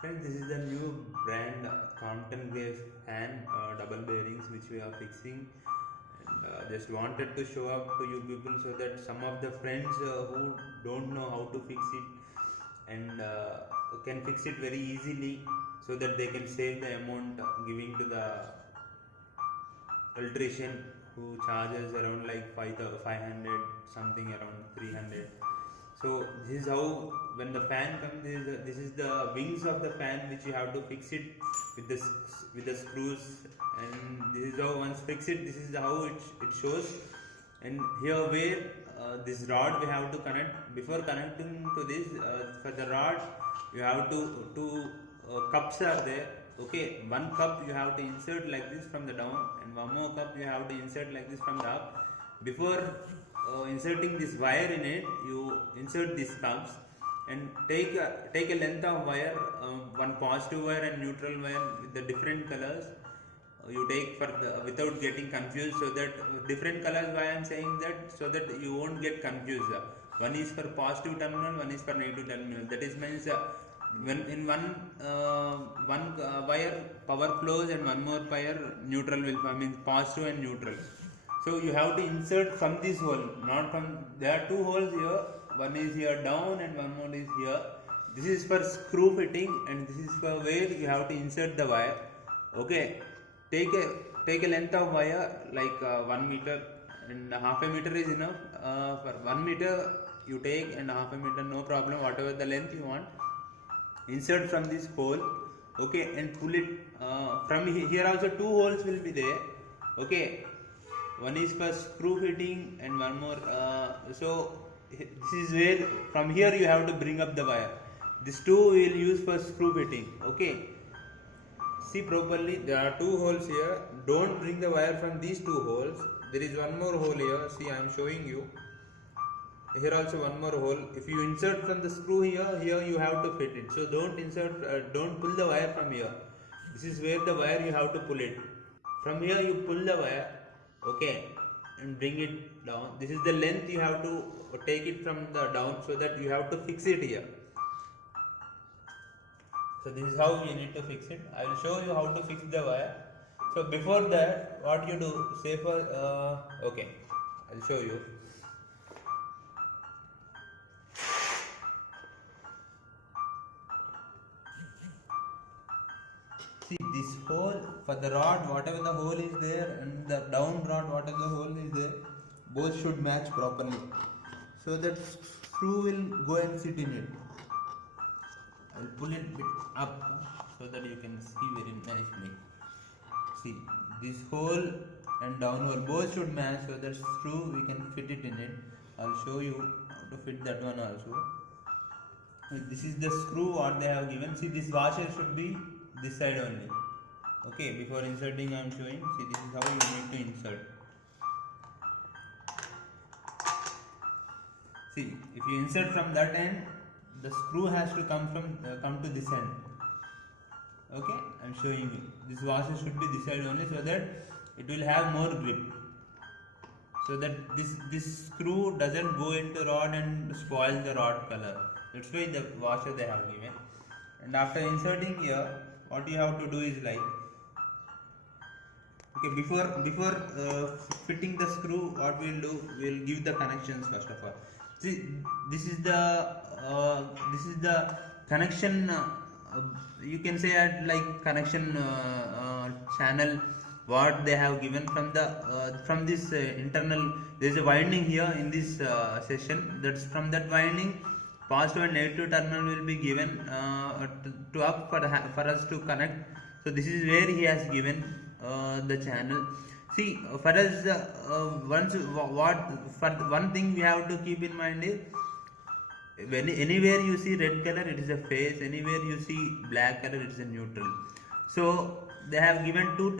Friends, this is the new brand Compton Graves fan double bearings which we are fixing, and just wanted to show up to you people so that some of the friends who don't know how to fix it and can fix it very easily, so that they can save the amount giving to the electrician who charges around like 500 something around 300. So this is how, when the fan comes, this is the wings of the fan which you have to fix it with the screws, and this is how, once fix it, this is how it shows. And here where this rod we have to connect. Before connecting to this, for the rod you have to two cups are there. Okay, one cup you have to insert like this from the down, and one more cup you have to insert like this from the up. Before inserting this wire in it, you insert these cups and take a length of wire, one positive wire and neutral wire with the different colors. You take for the, without getting confused, so that different colors, why I am saying that, so that you won't get confused. One is for positive terminal, one is for negative terminal. That is means when in one wire power flows and one more wire neutral will come, means positive and neutral. So you have to insert from this hole, not from, there are two holes here, one is here down and one more is here. This is for screw fitting, and this is for where you have to insert the wire. Okay, take a take a length of wire like 1 meter, and half a meter is enough. For 1 meter you take, and half a meter, no problem, whatever the length you want, insert from this hole. Okay, and pull it from here. Also two holes will be there. Okay, one is for screw fitting and one more, so this is where, from here you have to bring up the wire. This two will use for screw fitting. Okay, see properly, there are two holes here. Don't bring the wire from these two holes. There is one more hole here, see I am showing you. Here also one more hole. If you insert from the screw here, here you have to fit it. So don't insert, don't pull the wire from here. This is where the wire you have to pull it. From here you pull the wire. Okay, and bring it down. This is the length you have to take it from the down, so that you have to fix it here. So this is how you need to fix it. I will show you how to fix the wire. So before that, what you do, say for okay, I'll show you. See this hole for the rod, whatever the hole is there, and the down rod, whatever the hole is there, both should match properly, so that screw will go and sit in it. I will pull it bit up so that you can see very nicely. See, this hole and down hole both should match, so that screw we can fit it in it. I'll show you how to fit that one also. This is the screw what they have given. See, this washer should be this side only. Okay, before inserting I am showing. See, this is how you need to insert. See, if you insert from that end, the screw has to come to this end. Okay, I am showing you. This washer should be this side only, so that it will have more grip, so that this screw doesn't go into rod and spoil the rod color. That's why the washer they have given. And after inserting here, what you have to do is like, okay, before fitting the screw, what we'll do, we'll give the connections first of all. See, this is the connection, you can say at like connection channel what they have given from this internal. There is a winding here in this session. That's from that winding, positive and negative terminal will be given to up for us to connect. So this is where he has given the channel. See, for us, one thing we have to keep in mind is, when anywhere you see red color, it is a phase. Anywhere you see black color, it is a neutral. So they have given two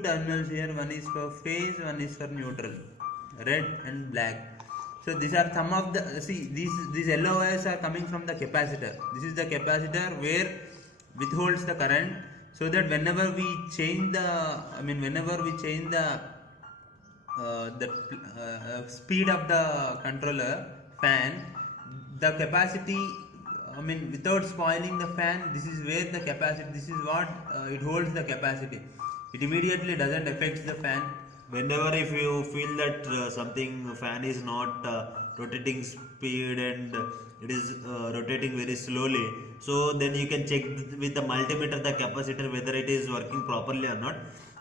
terminals here. One is for phase, one is for neutral, red and black. So these are some of the, see, these yellow wires are coming from the capacitor. This is the capacitor where withholds the current, so that whenever we change the speed of the controller fan, the capacity I mean, without spoiling the fan, this is where the capacity, this is what it holds the capacity. It immediately doesn't affect the fan. Whenever if you feel that something fan is not rotating speed and it is rotating very slowly, so then you can check with the multimeter the capacitor whether it is working properly or not.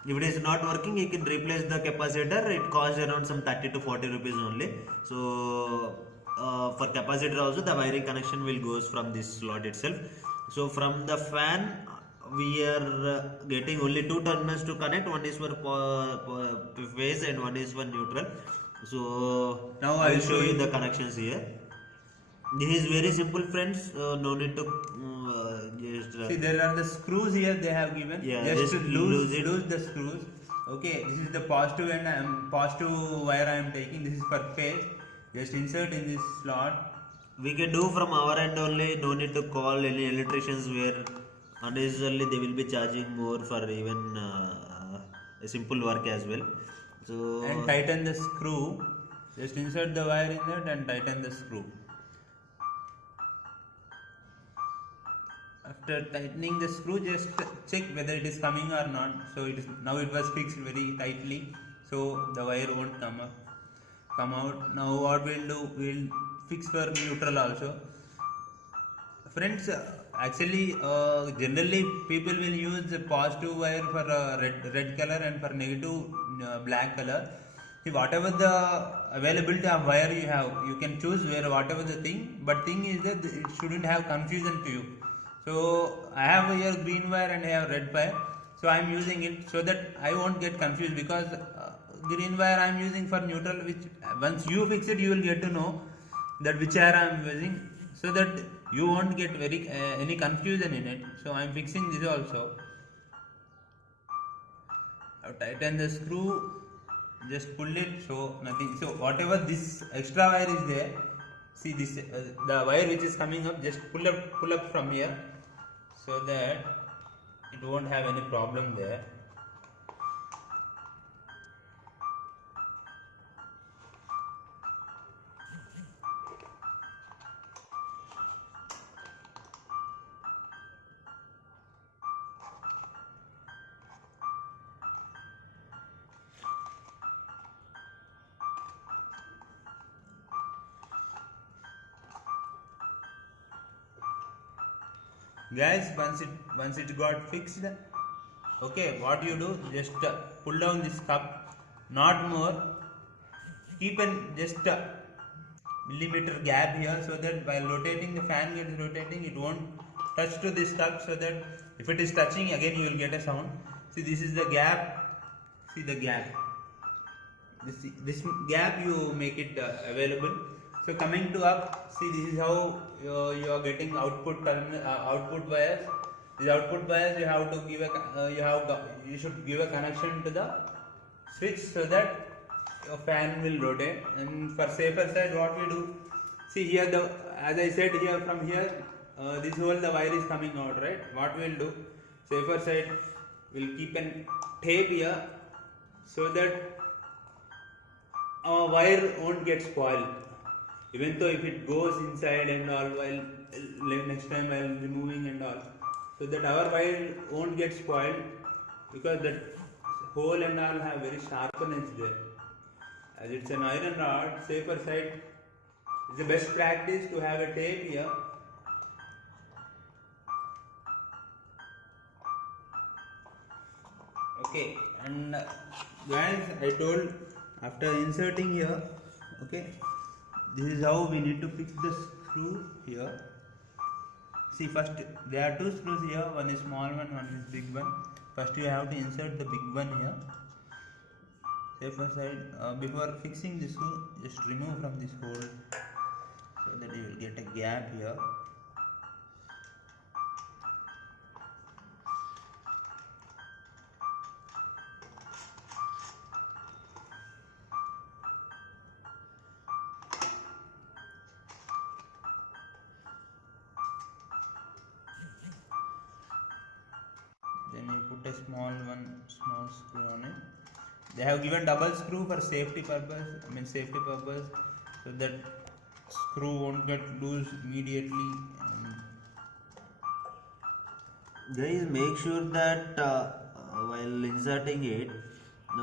If it is not working, you can replace the capacitor. It costs around some 30 to 40 rupees only. So for capacitor also the wiring connection will goes from this slot itself. So from the fan we are getting only two terminals to connect. One is for phase and one is for neutral. So Now I I will will show show you you. the connections here. This is very simple, friends. No need to just See, there are the screws here they have given. Yeah, just just to lose, lose it. lose the screws. Okay, this is the positive and positive wire I am taking. This is for phase. Just insert in this slot. We can do from our end only. No need to call any electricians where unnecessarily they will be charging more for even a simple work as well. So And tighten the screw. Just insert the wire in that and tighten the screw. After tightening the screw, just check whether it is coming or not. So it is now, it was fixed very tightly, so the wire won't come out. Now what we'll do, we'll fix for neutral also. Friends, actually, generally people will use the positive wire for red color and for negative black color. See, whatever the availability of wire you have, you can choose where whatever the thing. But thing is that it shouldn't have confusion to you. So I have here green wire and I have red wire. So I am using it so that I won't get confused, because green wire I am using for neutral. Which once you fix it, you will get to know that which wire I am using, so that you won't get very any confusion in it. So I am fixing this also. I've tightened the screw, just pull it, so nothing. So whatever this extra wire is there, see this the wire which is coming up, just pull up from here, so that it won't have any problem there. Guys, once it got fixed, okay, what you do, just pull down this cup, not more. Keep an just millimeter gap here, so that while rotating, the fan gets rotating, it won't touch to this cup, so that if it is touching, again you will get a sound. See, this is the gap. See the gap. This gap you make it available. So coming to up, see, this is how you are getting output wires. These output wires, you have to give you should give a connection to the switch, so that your fan will rotate. And for safer side, what we do, see here, the as I said, here from here, this whole the wire is coming out, right? What we'll do, safer side, we'll keep an tape here, so that our wire won't get spoiled. Even though if it goes inside and all, while next time while removing and all, so that our wire won't get spoiled, because that hole and all have very sharpness there. As it's an iron rod, safer side, it's the best practice to have a tape here. Okay, and guys, I told, after inserting here, okay, this is how we need to fix the screw here. See, first there are two screws here, one is small one is big one. First you have to insert the big one here. Safer side, before fixing this screw, just remove from this hole, so that you will get a gap here. Then you put a small screw on it. They have given double screw for safety purpose, so that screw won't get loose immediately, and Guys, make sure that while inserting it,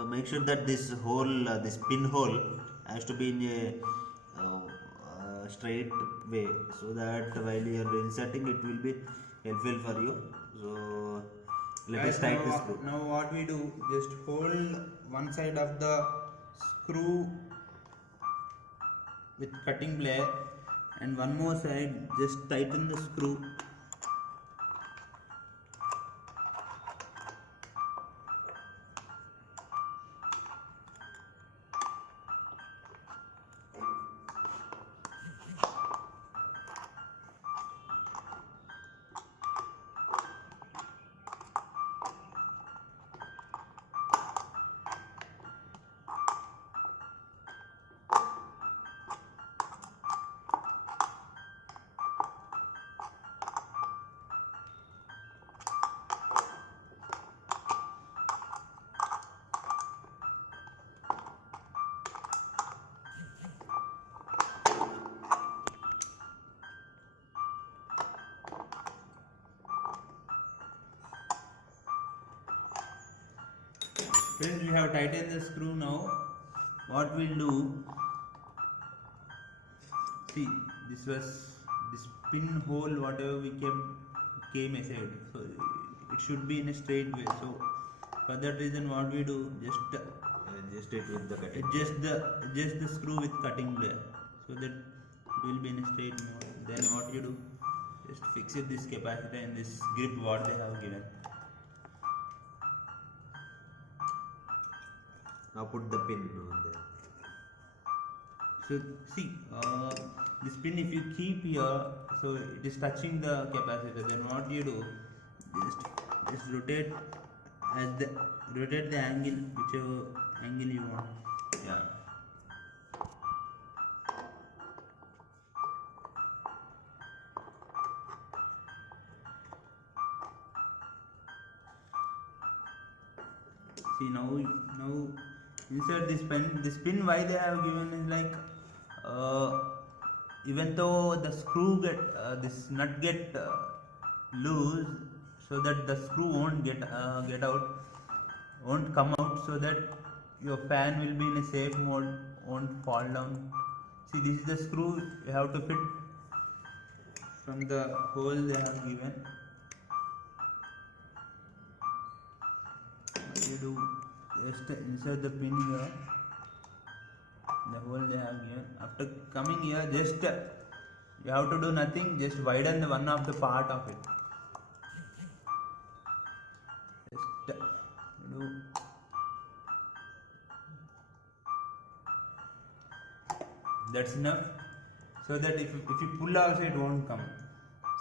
make sure that this hole, this pinhole, has to be in a straight way, so that while you are inserting, it will be helpful for you. So let us Guys, tighten the screw. now what we do, just hold one side of the screw with cutting blade and one more side just tighten the screw. Friends, we have tightened the screw now. What we'll do, see, this pinhole, whatever we came aside, so it should be in a straight way. So for that reason, what we do, just Adjust it with the cutting. adjust the screw with cutting blade, so that it will be in a straight mode. Then what you do, just fix it this capacitor and this grip what they have given. Now put the pin on there. So see, this pin if you keep here, so it is touching the capacitor. Then what you do, just rotate rotate the angle, whichever angle you want. Yeah. See now insert this pin. This pin why they have given is like, even though the screw this nut get loose, so that the screw won't get out, won't come out, so that your fan will be in a safe mode, won't fall down. See, this is the screw you have to fit from the hole they have given. What you do, just insert the pin here, the hole they have given. After coming here, just you have to do nothing, just widen the one of the part of it. Just do that's enough, so that if you pull also it won't come.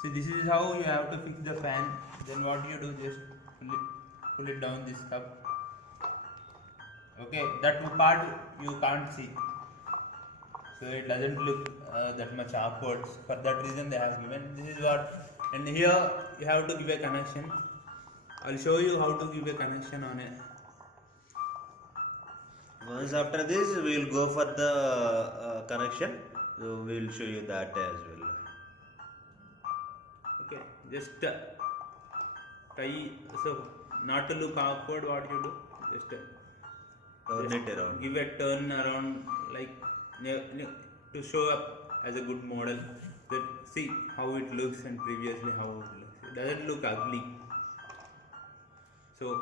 See, this is how you have to fix the fan. Then what you do, just pull it down this cup. Okay, that part you can't see, so it doesn't look that much awkward. For that reason they have given this is what. And here you have to give a connection. I'll show you how to give a connection on it. Once after this, we will go for the connection. So we will show you that as well. Okay, just tie. So not to look awkward, what you do, just Turn it around. give a turn around, like to show up as a good model. That see how it looks and previously how it looks. It doesn't look ugly. So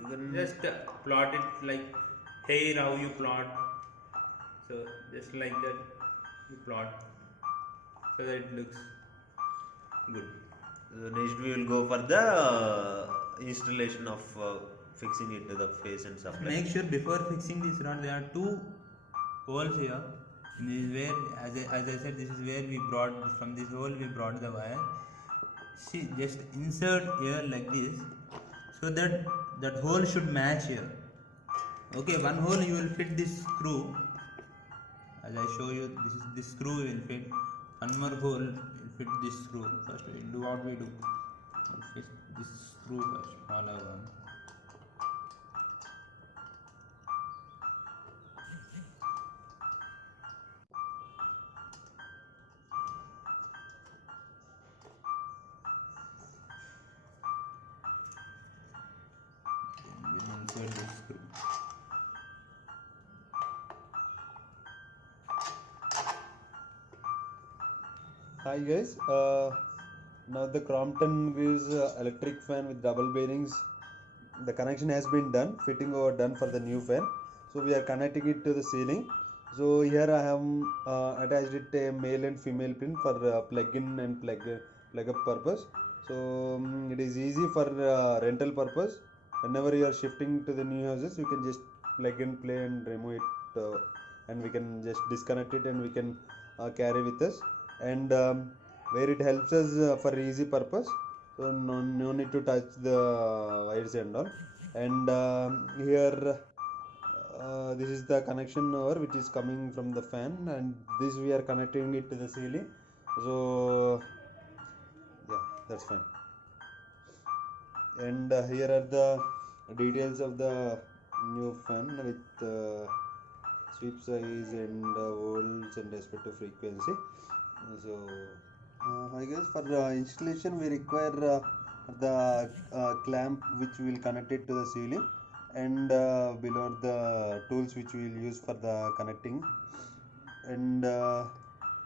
You can just plot it like hair, how you plot. So just like that you plot, so that it looks good. next we will go for the installation of fixing it to the face and supply. Make sure before fixing this rod, there are two holes here. This is where, as I said, this is where we brought, from this hole we brought the wire. See, just insert here like this, so that that hole should match here. Okay, one hole you will fit this screw. As I show you, this screw will fit. One more hole will fit this screw. First we will do what we do. We'll fit this screw first, smaller one. Hi guys, now the Crompton Greaves electric fan with double bearings. The connection has been done, fitting over done for the new fan. So we are connecting it to the ceiling. So here I have attached it a male and female pin for plug-in and plug-up purpose. So it is easy for rental purpose. Whenever you are shifting to the new houses, you can just plug and play and remove it, and we can just disconnect it and we can carry with us. And where it helps us for easy purpose, so no need to touch the wires and all. And here this is the connection over which is coming from the fan, and this we are connecting it to the ceiling. So yeah, that's fine. And here are the details of the new fan with sweep size and volts and respective frequency. So I guess for installation we require the clamp which will connect it to the ceiling, and below the tools which we will use for the connecting. And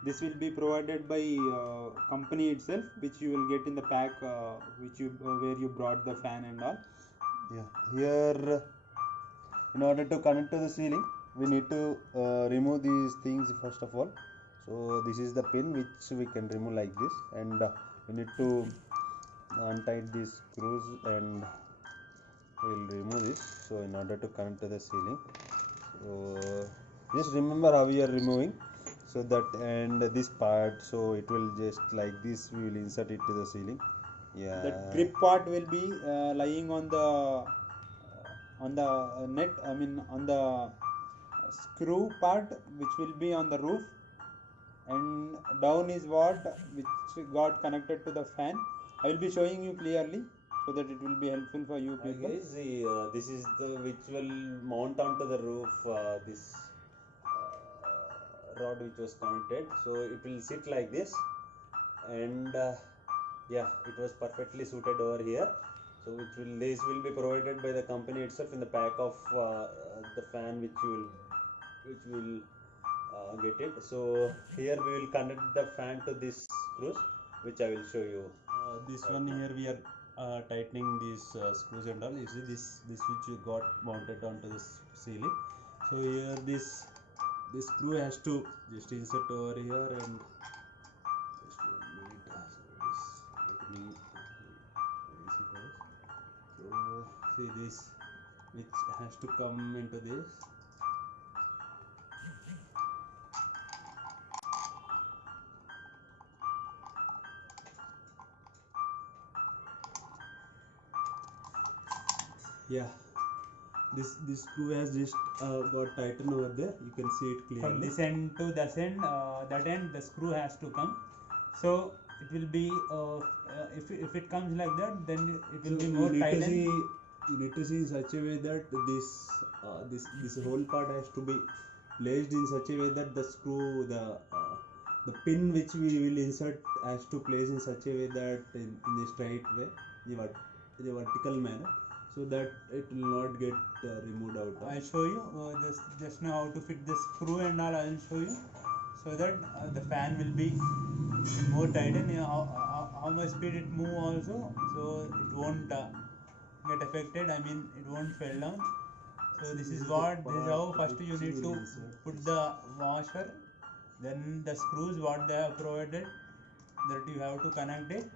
this will be provided by company itself, which you will get in the pack, which you where you brought the fan and all. yeah, here in order to connect to the ceiling we need to remove these things first of all. So this is the pin which we can remove like this, and we need to untie these screws and we'll remove this. So in order to connect to the ceiling, so just remember how we are removing, so that, and this part, so it will just like this we will insert it to the ceiling. Yeah, The grip part will be lying on the net, I mean on the screw part, which will be on the roof, and down is what which got connected to the fan. I will be showing you clearly so that it will be helpful for you I people. guess this is the which will mount onto the roof, this rod which was connected, so it will sit like this. And yeah, it was perfectly suited over here. So this will be provided by the company itself in the pack of the fan which will get it. So here we will connect the fan to this screws, which I will show you. This right one now. Here we are tightening these screws and all. You see this which we got mounted onto the ceiling. So here this screw has to just insert over here, and just 1 minute. So this opening easy for us. So see this which has to come into this. Yeah, this screw has just got tightened over there. You can see it clearly. From this end to that end the screw has to come. So it will be if it comes like that, then it will be more tightened. You need to see in such a way that this whole part has to be placed in such a way that the screw, the pin which we will insert has to place in such a way that in a straight way, in a vertical manner, so that it will not get removed out of. I'll show you just now how to fit the screw and all. I will show you so that the fan will be more tightened. You know, how much speed it move also, so it won't get affected. I mean, it won't fall down. So this is how first you need to put the washer, then the screws what they have provided, that you have to connect it.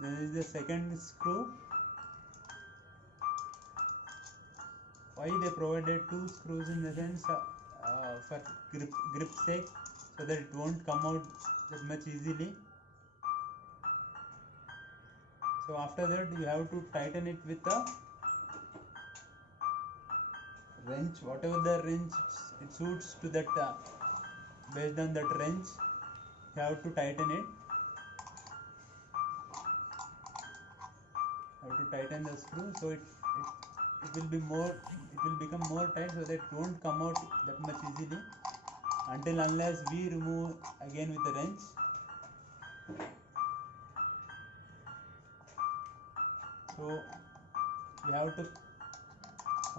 Then is the second screw. Why they provided two screws in the sense for grip sake, so that it won't come out that much easily. So after that you have to tighten it with a wrench, whatever the wrench it suits to that, based on that wrench you have to tighten it. You have to tighten the screw, so it will become more tight, so that it won't come out that much easily unless we remove again with the wrench. So we have to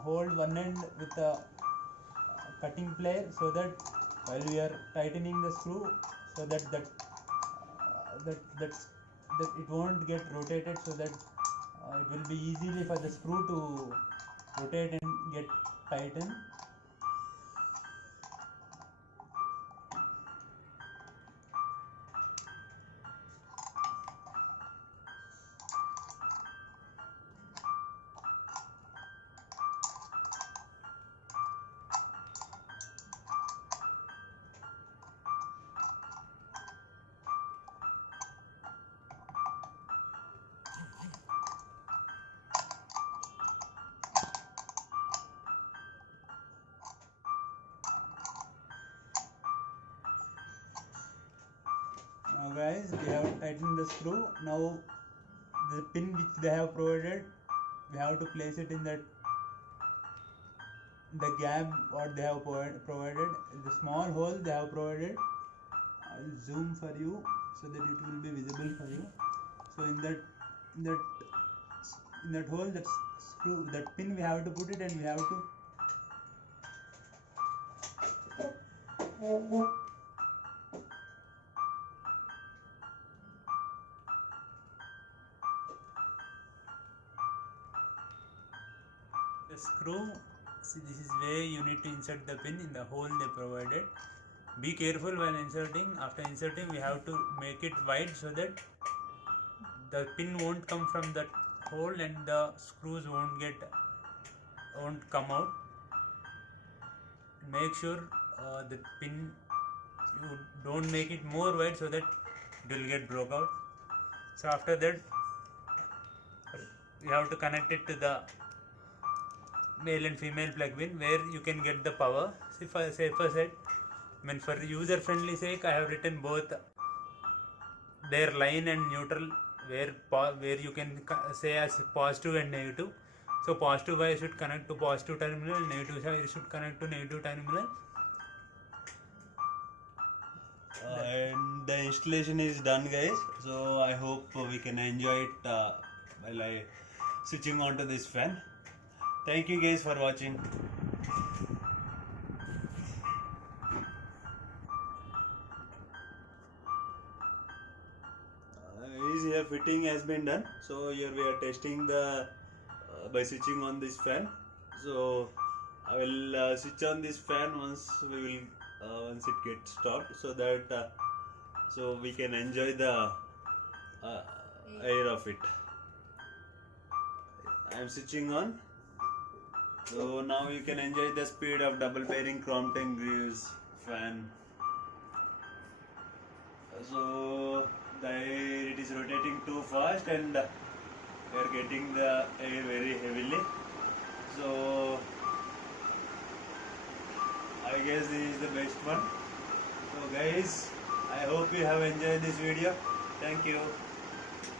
hold one end with a cutting plier, so that while we are tightening the screw, so that it won't get rotated, so that it will be easily for the screw to rotate and get tightened. Now guys, we have tightened the screw. Now the pin which they have provided, we have to place it in the gap what they have provided, the small hole they have provided. I'll zoom for you so that it will be visible for you. So in that hole, that screw, that pin, we have to put it, and we have to the screw. See, this is where you need to insert the pin in the hole they provided. Be careful while inserting. After inserting, we have to make it wide so that the pin won't come from that hole and the screws won't come out. Make sure the pin, you don't make it more wide so that it will get broke out. So after that, you have to connect it to the male and female plug pin where you can get the power. See, for safer side, for user friendly sake, I have written both their line and neutral, where you can say as positive and negative. So positive wire should connect to positive terminal, negative wire should connect to negative terminal. And the installation is done, guys. So I hope we can enjoy it while I switching on to this fan. Thank you guys for watching. Here fitting has been done. So here we are testing the by switching on this fan. So I will switch on this fan once once it gets stopped, so that so we can enjoy the air of it. I am switching on. So now you can enjoy the speed of double bearing Crompton Greaves fan. So the air, it is rotating too fast, and we are getting the air very heavily. So I guess this is the best one. So guys, I hope you have enjoyed this video. Thank you.